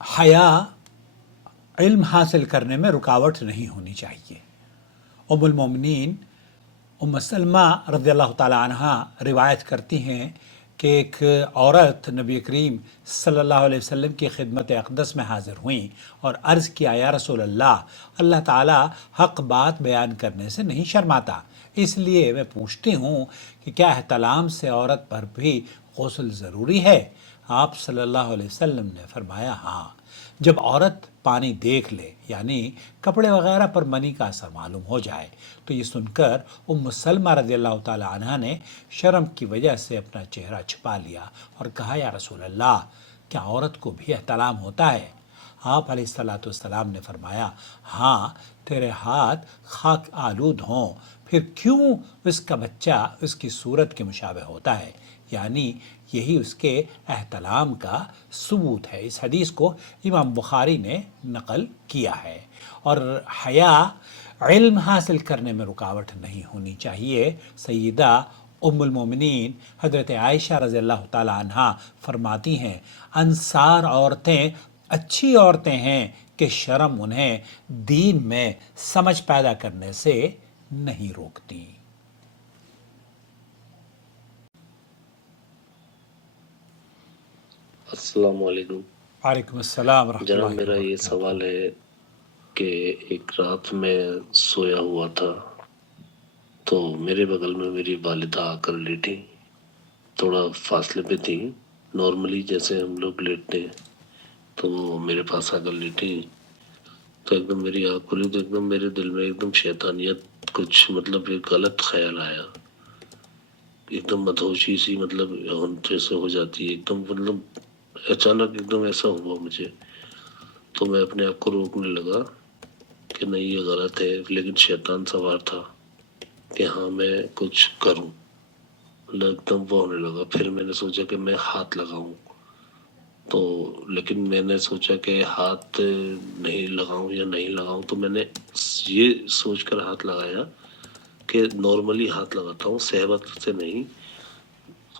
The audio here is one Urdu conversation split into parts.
حیا علم حاصل کرنے میں رکاوٹ نہیں ہونی چاہیے۔ ام المومنین ام سلمہ رضی اللہ تعالیٰ عنہ روایت کرتی ہیں کہ ایک عورت نبی کریم صلی اللہ علیہ وسلم کی خدمت اقدس میں حاضر ہوئیں اور عرض کیا، یا رسول اللہ، اللہ تعالیٰ حق بات بیان کرنے سے نہیں شرماتا، اس لیے میں پوچھتی ہوں کہ کیا احتلام سے عورت پر بھی غسل ضروری ہے؟ آپ صلی اللہ علیہ وسلم نے فرمایا، ہاں، جب عورت پانی دیکھ لے، یعنی کپڑے وغیرہ پر منی کا اثر معلوم ہو جائے۔ تو یہ سن کر ام سلمہ رضی اللہ تعالی عنہ نے شرم کی وجہ سے اپنا چہرہ چھپا لیا اور کہا، یا رسول اللہ، کیا عورت کو بھی احتلام ہوتا ہے؟ آپ علیہ الصلوۃ والسلام نے فرمایا، ہاں، تیرے ہاتھ خاک آلود ہوں، پھر کیوں اس کا بچہ اس کی صورت کے مشابہ ہوتا ہے؟ یعنی یہی اس کے احتلام کا ثبوت ہے۔ اس حدیث کو امام بخاری نے نقل کیا ہے۔ اور حیا علم حاصل کرنے میں رکاوٹ نہیں ہونی چاہیے۔ سیدہ ام المومنین حضرت عائشہ رضی اللہ تعالی عنہ فرماتی ہیں، انصار عورتیں اچھی عورتیں ہیں کہ شرم انہیں دین میں سمجھ پیدا کرنے سے نہیں روکتی۔ السلام علیکم وعلیکم السلام ورحمۃ جناب، اللہ میرا یہ وبرکاتہ۔ سوال ہے کہ ایک رات میں سویا ہوا تھا تو میرے بغل میں میری والدہ آ کر لیٹی، تھوڑا فاصلے پہ تھی، نارملی جیسے ہم لوگ لیٹتے ہیں، تو وہ میرے پاس آ کر لیٹی، تو ایک دم میری آنکھ کھلی تو ایک دم میرے دل میں ایک دم شیطانیت، کچھ مطلب ایک غلط خیال آیا، ایک دم مدہوشی سی، مطلب جیسے ہو جاتی ہے، ایک دم مطلب اچانک ایک دم ایسا ہوا مجھے، تو میں اپنے آپ کو روکنے لگا کہ نہیں، یہ غلط ہے، لیکن شیطان سوار تھا کہ ہاں میں کچھ کروں، ایک دم وہ ہونے لگا۔ پھر میں نے سوچا کہ میں ہاتھ لگاؤں، تو لیکن میں نے سوچا کہ ہاتھ نہیں لگاؤں یا نہیں لگاؤں، تو میں نے یہ سوچ کر ہاتھ لگایا کہ نارملی ہاتھ لگاتا ہوں، صحبت سے نہیں،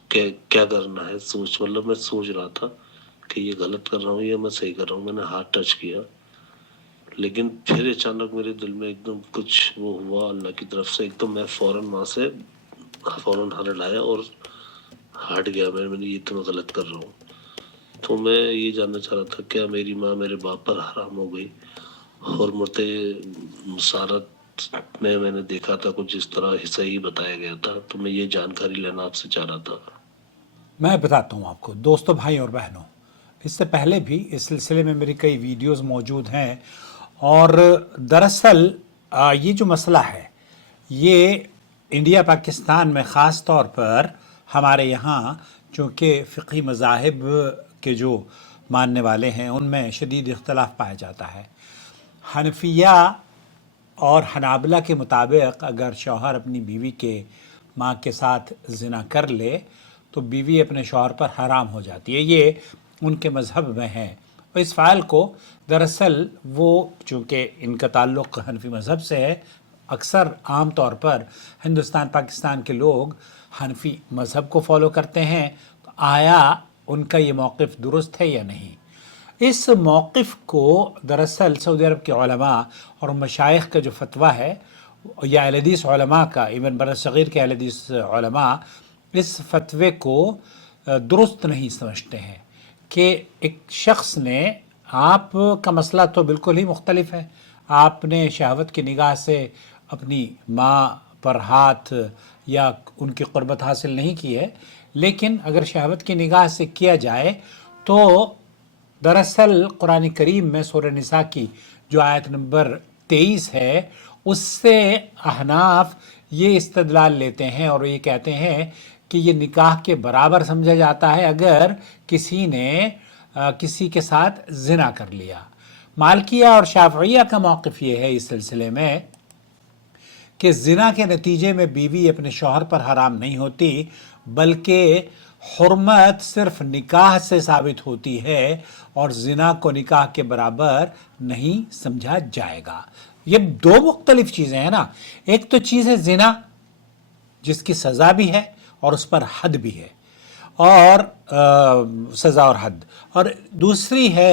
کہ کیا کرنا ہے، مطلب میں سوچ رہا تھا کہ یہ غلط کر رہا ہوں یا میں صحیح کر رہا ہوں۔ میں نے ہاتھ ٹچ کیا، لیکن پھر اچانک میرے دل میں ایک دم کچھ وہ ہوا اللہ کی طرف سے، ایک دم میں فوراً وہاں سے فوراً ہاتھ لایا اور ہٹ گیا، میں نے یہ تو میں غلط کر رہا ہوں۔ تو میں یہ جاننا چاہ رہا تھا، کیا میری ماں میرے باپ پر حرام ہو گئی؟ اور مجھے مسارت میں نے دیکھا تھا کچھ اس طرح صحیح بتایا گیا تھا، تو میں یہ جانکاری لینا آپ سے چاہ رہا تھا۔ میں بتاتا ہوں آپ کو، دوستوں، بھائی اور بہنوں، اس سے پہلے بھی اس سلسلے میں میری کئی ویڈیوز موجود ہیں، اور دراصل یہ جو مسئلہ ہے، یہ انڈیا پاکستان میں خاص طور پر ہمارے یہاں چونکہ فقہی مذاہب کے جو ماننے والے ہیں ان میں شدید اختلاف پایا جاتا ہے۔ حنفیہ اور حنابلہ کے مطابق اگر شوہر اپنی بیوی کے ماں کے ساتھ زنا کر لے تو بیوی اپنے شوہر پر حرام ہو جاتی ہے، یہ ان کے مذہب میں ہے۔ اور اس فعل کو دراصل وہ، چونکہ ان کا تعلق حنفی مذہب سے ہے، اکثر عام طور پر ہندوستان پاکستان کے لوگ حنفی مذہب کو فالو کرتے ہیں، تو آیا ان کا یہ موقف درست ہے یا نہیں؟ اس موقف کو دراصل سعودی عرب کے علماء اور مشائخ کا جو فتویٰ ہے، یا اہل حدیث علماء کا، ایون بر صغیر کے اہل حدیث علماء اس فتوے کو درست نہیں سمجھتے ہیں کہ ایک شخص نے، آپ کا مسئلہ تو بالکل ہی مختلف ہے، آپ نے شہوت کی نگاہ سے اپنی ماں پر ہاتھ یا ان کی قربت حاصل نہیں کی ہے، لیکن اگر شہوت کی نگاہ سے کیا جائے تو دراصل قرآن کریم میں سورہ نساء کی جو آیت نمبر 23 ہے، اس سے احناف یہ استدلال لیتے ہیں اور یہ کہتے ہیں کہ یہ نکاح کے برابر سمجھا جاتا ہے اگر کسی نے کسی کے ساتھ زنا کر لیا۔ مالکیہ اور شافعیہ کا موقف یہ ہے اس سلسلے میں کہ زنا کے نتیجے میں بیوی اپنے شوہر پر حرام نہیں ہوتی، بلکہ حرمت صرف نکاح سے ثابت ہوتی ہے اور زنا کو نکاح کے برابر نہیں سمجھا جائے گا۔ یہ دو مختلف چیزیں ہیں نا، ایک تو چیز ہے زنا جس کی سزا بھی ہے اور اس پر حد بھی ہے، اور سزا اور حد، اور دوسری ہے